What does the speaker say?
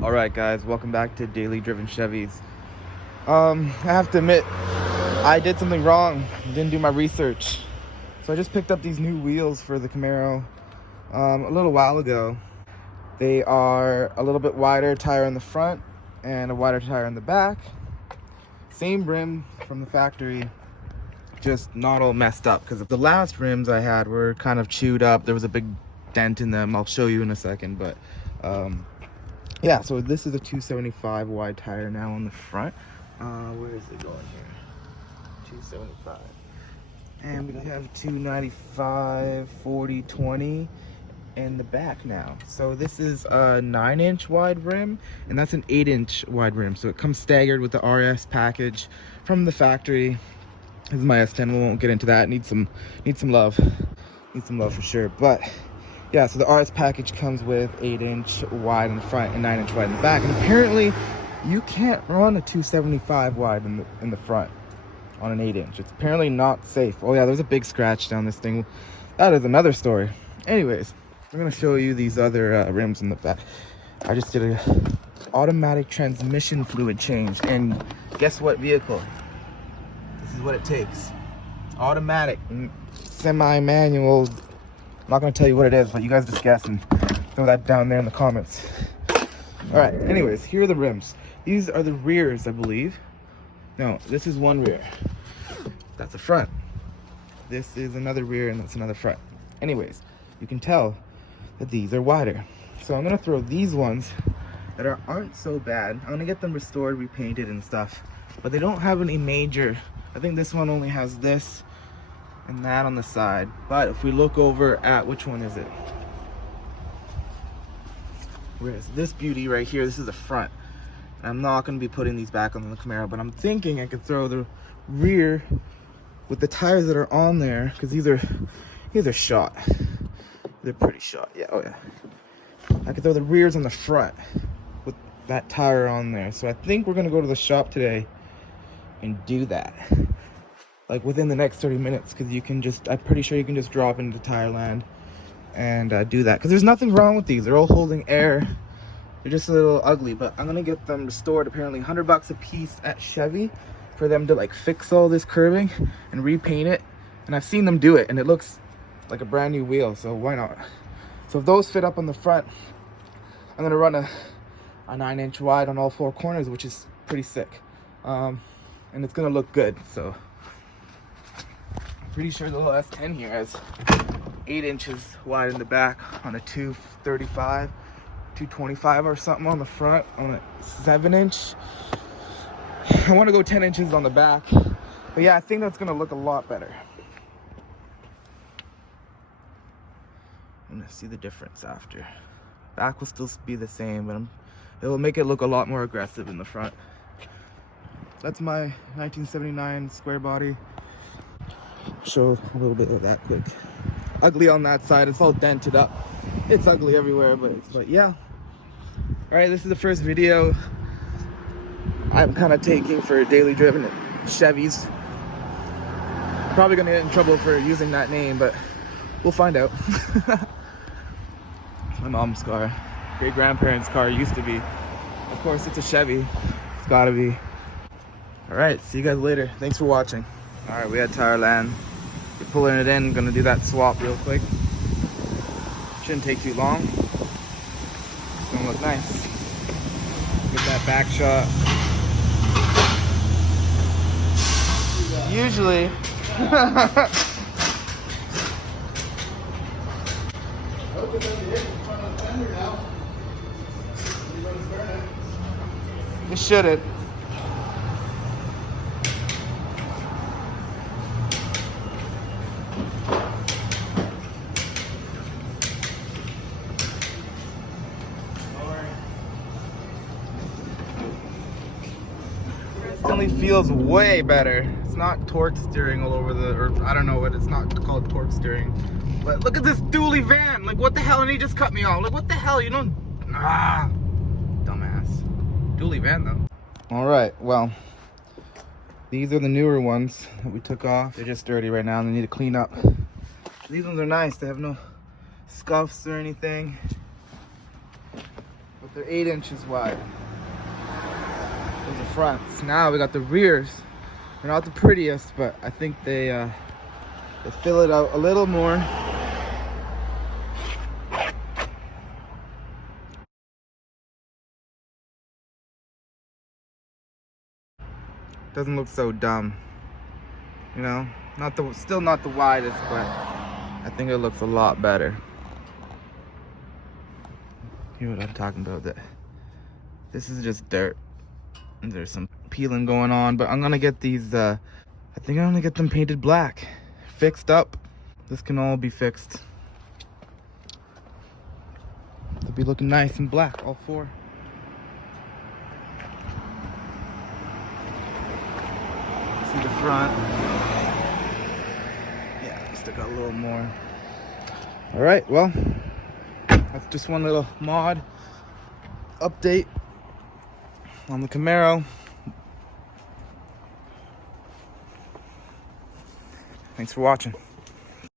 All right, guys, welcome back to Daily Driven Chevys. I have to admit, I did something wrong. Didn't do my research. So I just picked up these new wheels for the Camaro a little while ago. They are a little bit wider tire in the front and a wider tire in the back. Same rim from the factory, just not all messed up because the last rims I had were kind of chewed up. There was a big dent in them. I'll show you in a second, but yeah, so this is a 275 wide tire now on the front. Where is it going here? 275. And we have 295, 40, 20 in the back now. So this is a 9-inch wide rim, and that's an 8-inch wide rim. So it comes staggered with the RS package from the factory. This is my S10. We won't get into that. Need some love. Need some love for sure. But yeah, so the RS package comes with 8-inch wide in the front and 9-inch wide in the back. And apparently you can't run a 275 wide in the front on an 8-inch. It's apparently not safe. Oh yeah, there's a big scratch down this thing. That is another story. Anyways, I'm gonna show you these other rims in the back. I just did a automatic transmission fluid change, and guess what vehicle? This is what it takes. Automatic, semi-manual. I'm not gonna tell you what it is, but you guys just guess and throw that down there in the comments. All right, anyways, here are the rims. These are the rears, I believe. No, this is one rear. That's a front. This is another rear, and that's another front. Anyways, you can tell that these are wider. So I'm gonna throw these ones that aren't so bad. I'm gonna get them restored, repainted and stuff, but they don't have any major. I think this one only has this and that on the side. But if we look over at, which one is it? Where is this beauty right here? This is the front. I'm not going to be putting these back on the Camaro, but I'm thinking I could throw the rear with the tires that are on there, because these are shot. They're pretty shot. Yeah, oh yeah. I could throw the rears on the front with that tire on there. So I think we're going to go to the shop today and do that, like within the next 30 minutes, because you can just, I'm pretty sure you can just drop into Tireland and do that, because there's nothing wrong with these. They're all holding air. They're just a little ugly, but I'm gonna get them restored. Apparently $100 a piece at Chevy for them to like fix all this curving and repaint it, and I've seen them do it and it looks like a brand new wheel, so why not? So if those fit up on the front, I'm gonna run a 9-inch wide on all four corners, which is pretty sick. And it's gonna look good. So I'm pretty sure the little S10 here has 8 inches wide in the back on a 235, 225 or something on the front on a 7-inch. I want to go 10 inches on the back, but yeah, I think that's gonna look a lot better. I'm gonna see the difference after. Back will still be the same, but it will make it look a lot more aggressive in the front. That's my 1979 square body. Show a little bit of that quick. Ugly on that side. It's all dented up. It's ugly everywhere, but yeah. All right, this is the first video I'm kind of taking for Daily Driven Chevys. Probably gonna get in trouble for using that name, but we'll find out. My mom's car, great grandparents' car used to be. Of course, it's a Chevy. It's gotta be. All right, see you guys later. Thanks for watching. All right, we at Tireland. We're pulling it in. Gonna do that swap real quick. Shouldn't take too long. It's gonna look nice. Get that back shot. Usually. You shouldn't. Instantly feels way better. It's not torque steering all over the, or I don't know what, it's not called torque steering. But look at this dually van. Like, what the hell? And he just cut me off. Like, what the hell? You don't, dumbass. Dually van though. All right, well, these are the newer ones that we took off. They're just dirty right now and they need to clean up. These ones are nice. They have no scuffs or anything. But They're 8 inches wide. Those are fronts. Now we got the rears. They're not the prettiest, but I think they fill it out a little more. Doesn't look so dumb, you know. Still not the widest, but I think it looks a lot better. You know what I'm talking about? That this is just dirt. And there's some peeling going on, but I'm gonna get these. I think I'm gonna get them painted black, fixed up. This can all be fixed. They'll be looking nice and black, all four. See the front. Yeah, still got a little more. All right, well, that's just one little mod update on the Camaro. Thanks for watching.